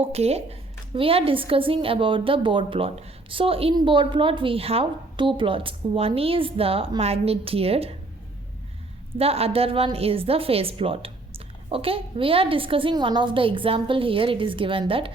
Okay, we are discussing about the board plot. So in board plot we have two plots. One is the magnitude, the other one is the phase plot. Okay, we are discussing one of the example here. It is given that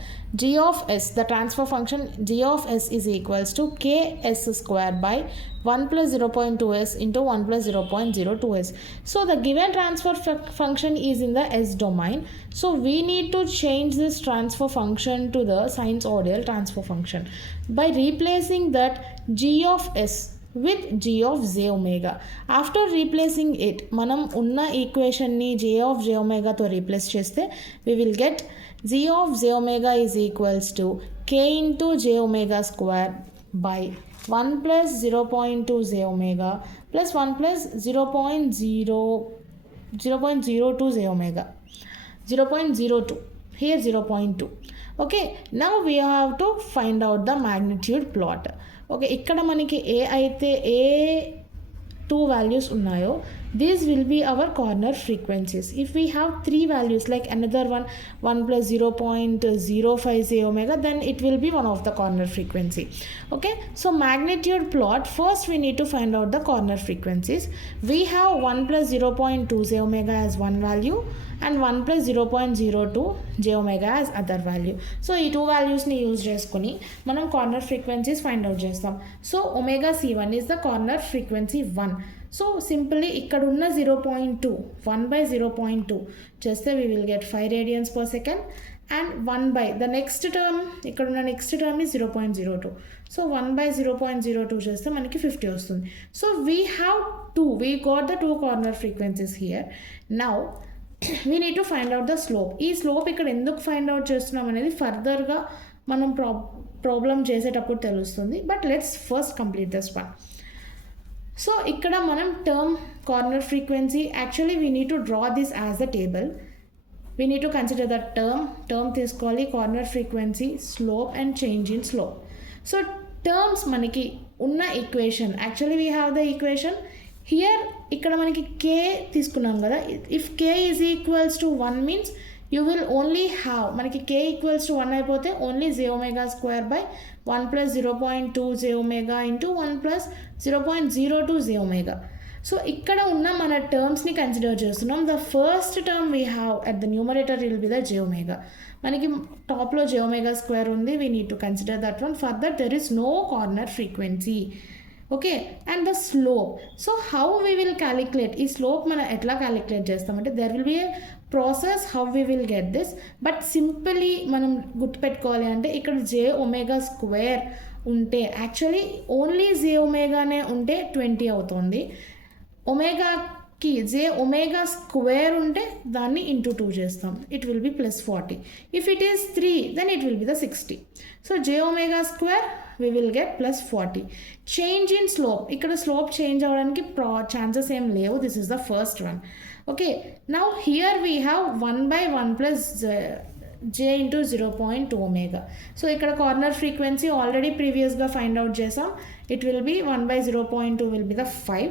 g of s, the transfer function g of s is equals to ks square by 1 plus 0.2s into 1 plus 0.02s. So the given transfer function is in the s domain. So we need to change this transfer function to the sinusoidal transfer function by replacing that g of s with g of j omega. After replacing it, మనం ఉన్న ఈక్వేషన్ని j of j omega తో రీప్లేస్ చేస్తే we will get g of j omega is equals to k into j omega square by 1 plus 0.2 j omega plus 1 plus 0.02 j omega, 0.02, here 0.2. Okay, now we have to find out the magnitude plot. Okay, ఇక్కడ మనకి ఏ అయితే ఏ two values ఉన్నాయో these will be our corner frequencies. If we have three values like another one plus 0.05 j omega, then it will be one of the corner frequency. Okay, so magnitude plot, first we need to find out the corner frequencies. We have 1 plus 0.2 j omega as one value and 1 plus 0.02 j omega as other value. So ఈ టూ వాల్యూస్ని యూజ్ చేసుకుని మనం corner frequencies find out చేస్తాం. So omega c1 is the corner frequency 1. So simply ఇక్కడ ఉన్న 0.2 1 by 0.2 చేస్తే we will get 5 radians per second and 1 by the next term, ఇక్కడ ఉన్న నెక్స్ట్ టర్మ్ ఈజ్ 0.02. సో 1 by 0.02 చేస్తే మనకి 50 వస్తుంది. So we got the two corner frequencies here. Now we need to find out the slope. ఈ స్లోప్ ఇక్కడ ఎందుకు ఫైండ్ అవుట్ చేస్తున్నాం అనేది ఫర్దర్గా మనం ప్రాబ్లం చేసేటప్పుడు తెలుస్తుంది. But let's first complete this one. So ఇక్కడ మనం term corner frequency, actually we need to draw this as the table. We need to consider the term తీసుకోవాలి, corner frequency, slope and change in slope. So terms మనకి ఉన్న equation, actually we have the equation here. ఇక్కడ మనకి K తీసుకున్నాం కదా, if K is equals to 1 means you will only have, మనకి K equals to 1 అయిపోతే only j omega square by 1 plus 0.2 j omega into 1 plus 0.02 j omega. So ఇక్కడ ఉన్న మన టర్మ్స్ని కన్సిడర్ చేస్తున్నాం. The first term we have at the numerator will be the j omega. మనకి టాప్లో j omega square ఉంది, we need to consider that one. For that there is no corner frequency. Okay, and the slope. So how we will calculate ఈ స్లోప్, మనం ఎట్లా క్యాలిక్యులేట్ చేస్తామంటే there will be A process how we will get this. But simply మనం గుర్తుపెట్టుకోవాలి అంటే ఇక్కడ j omega square ఉంటే, యాక్చువల్లీ ఓన్లీ j omegaనే ఉంటే 20 అవుతుంది. ఒమేగాకి j omega స్క్వేర్ ఉంటే దాన్ని ఇంటూ 2 చేస్తాం, it will be plus 40. If it is 3 then it will be the 60. సో j omega square we will get plus 40. Change in slope, ఇక్కడ స్లోప్ చేంజ్ అవ్వడానికి ఛాన్సెస్ ఏం లేవు. This is the first one. Okay, now here we have 1 by 1 plus j into 0.2 omega. So ఇక్కడ corner frequency already ప్రీవియస్గా find out చేసాం. It will be 1 by 0.2 will be the 5.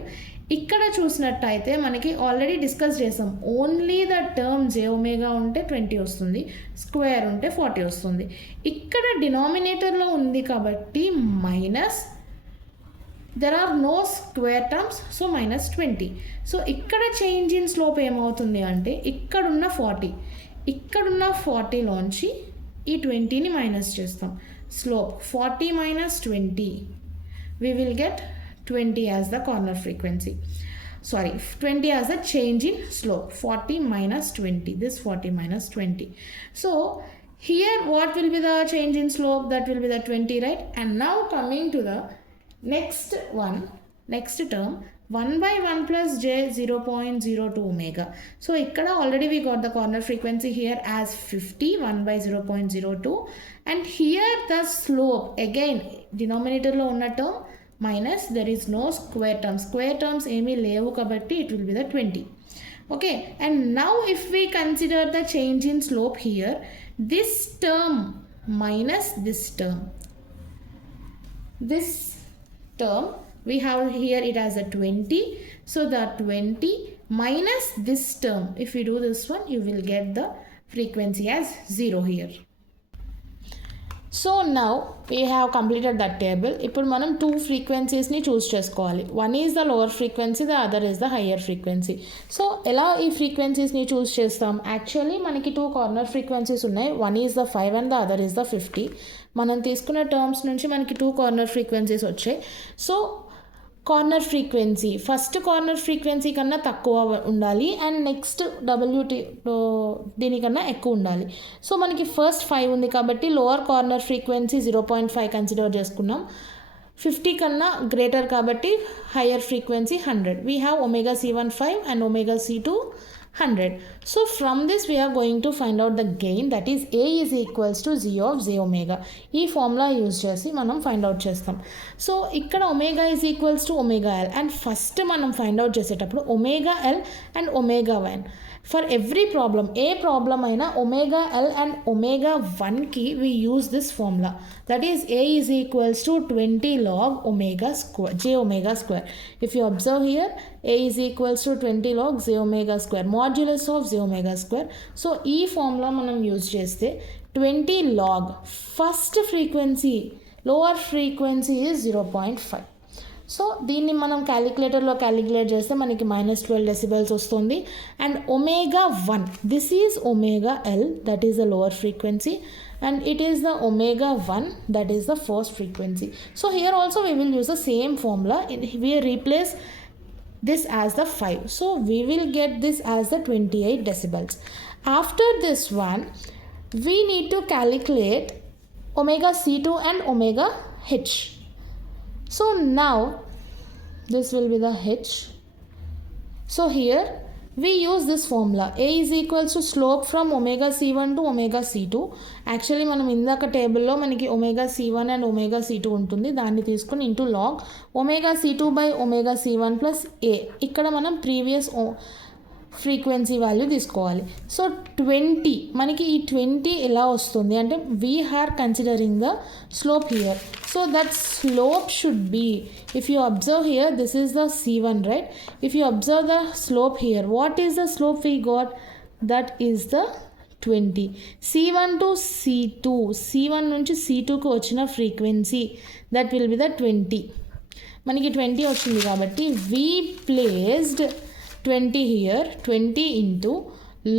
ఇక్కడ చూసినట్టయితే మనకి ఆల్రెడీ డిస్కస్ చేసాం, only the term j omega ఉంటే 20 వస్తుంది, స్క్వేర్ ఉంటే 40 వస్తుంది. ఇక్కడ డినామినేటర్లో ఉంది కాబట్టి minus, there are no square terms, so minus 20. So ఇక్కడ చేంజ్ ఇన్ స్లోప్ ఏమవుతుంది అంటే ఇక్కడున్న 40లోంచి ఈ 20ని మైనస్ చేస్తాం. Slope 40 minus 20, we will get 20 as the corner frequency. 20 as the change in slope. 40 minus 20. This 40 minus 20. So here what will be the change in slope? That will be the 20, right? And now coming to the next term, 1 by 1 plus j 0.02 omega. So ikkada already we got the corner frequency here as 50, 1 by 0.02. And here the slope, again denominator lo unna term minus, there is no square terms ఏమీ లేవు కాబట్టి it will be the 20. Okay, and now if we consider the change in slope here, this term minus this term we have here it as a 20. So the 20 minus this term, if we do this one, you will get the frequency as 0 here. So now we have completed that table. ఇప్పుడు మనం 2 ఫ్రీక్వెన్సీస్ని చూస్ చేసుకోవాలి. One is the lower frequency, the other is the higher frequency. So ఎలా ఈ ఫ్రీక్వెన్సీస్ని చూస్ చేస్తాం? యాక్చువల్లీ మనకి 2 corner frequencies ఉన్నాయి. One is the 5 and the other is the 50. మనం తీసుకున్న టర్మ్స్ నుంచి మనకి 2 కార్నర్ ఫ్రీక్వెన్సీస్ వచ్చాయి. So corner frequency, first corner frequency కన్నా తక్కువ ఉండాలి అండ్ నెక్స్ట్ WT దీనికన్నా ఎక్కువ ఉండాలి. సో మనకి ఫస్ట్ 5 ఉంది కాబట్టి లోవర్ కార్నర్ ఫ్రీక్వెన్సీ 0.5 కన్సిడర్ చేసుకున్నాం. 50 కన్నా గ్రేటర్ కాబట్టి higher frequency 100. We have omega C1 5 and omega C2 100. So from this we are going to find out the gain, that is A is equals to Z of J omega. ఈ formula use చేసి మనం find out చేస్తాం. సో ఇక్కడ omega is equals to omega L and first మనం find out చేసేటప్పుడు omega L and omega one for every problem, ఏ ప్రాబ్లమ్ అయినా omega L and omega వన్కి we use this formula, that is A is equals to 20 log omega square J omega square. If you observe here, A is equals to 20 log J omega square, modulus of J omega square. So ఈ ఫార్ములా మనం యూజ్ చేస్తే 20 log first frequency, lower frequency is 0.5. సో దీన్ని మనం క్యాలిక్యులేటర్లో క్యాలిక్యులేట్ చేస్తే మనకి -12 డెసిబెల్స్ వస్తుంది. And omega 1, this is omega L, that is the lower frequency, and it is the omega 1, that is the first frequency. So here also we will use the same formula. We replace this as the 5. So we will get this as the 28 decibels. After this one, we need to calculate omega C2 and omega H. So now this will be the H. So here we use this formula. A is equals to slope from omega C1 to omega C2. Actually మనం ఇందాక టేబుల్లో మనకి omega C1 and omega C2 ఉంటుంది, దాన్ని తీసుకుని into log omega C2 by omega C1 plus A. ఇక్కడ మనం previous frequency value తీసుకోవాలి. సో 20, మనకి ఈ 20 ఎలా వస్తుంది అంటే we are considering the slope here. So that slope should be, if you observe here, this is the C1, right? If you observe the slope here, what is the slope we got? That is the 20. C1 to C2, C1 నుంచి C2కి వచ్చిన frequency, that will be the 20. మనకి 20 వచ్చింది కాబట్టి we placed 20 here, 20 into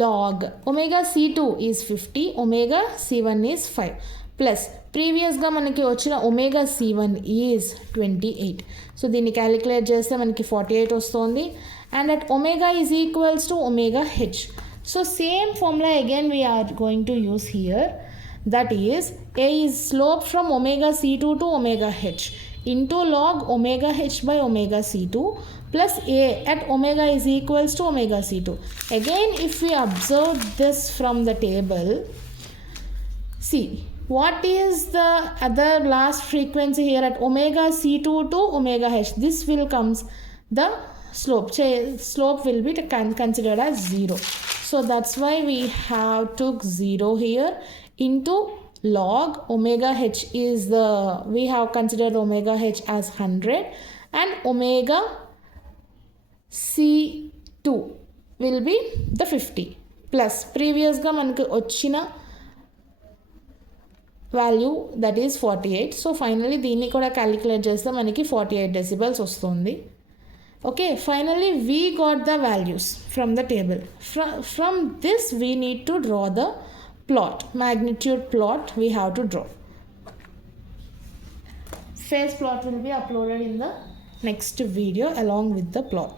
log omega C2 is 50, omega C1 is 5 plus ప్రీవియస్గా మనకి వచ్చిన omega C1 is 28. So దీన్ని క్యాలిక్యులేట్ చేస్తే మనకి 48 వస్తుంది. And at omega is equals to omega H. So same formula again we are going to use here, that is A is slope from omega C2 to omega H into log omega H by omega C2 plus A at omega is equals to omega C2. Again, if we observe this from the table, see what is the other last frequency here at omega C2 to omega H. This will comes the slope will be considered as 0. So that's why we have took 0 here into log omega H is the, we have considered omega H as 100 and omega C2 will be the 50 plus ప్రీవియస్గా మనకు వచ్చిన value that is 48. So finally దీన్ని కూడా క్యాలిక్యులేట్ చేస్తే మనకి 48 డెసిబెల్స్ వస్తుంది. Okay, finally we got the values from the table. From this we need to draw the plot, magnitude plot we have to draw. Phase plot will be uploaded in the next video along with the plot.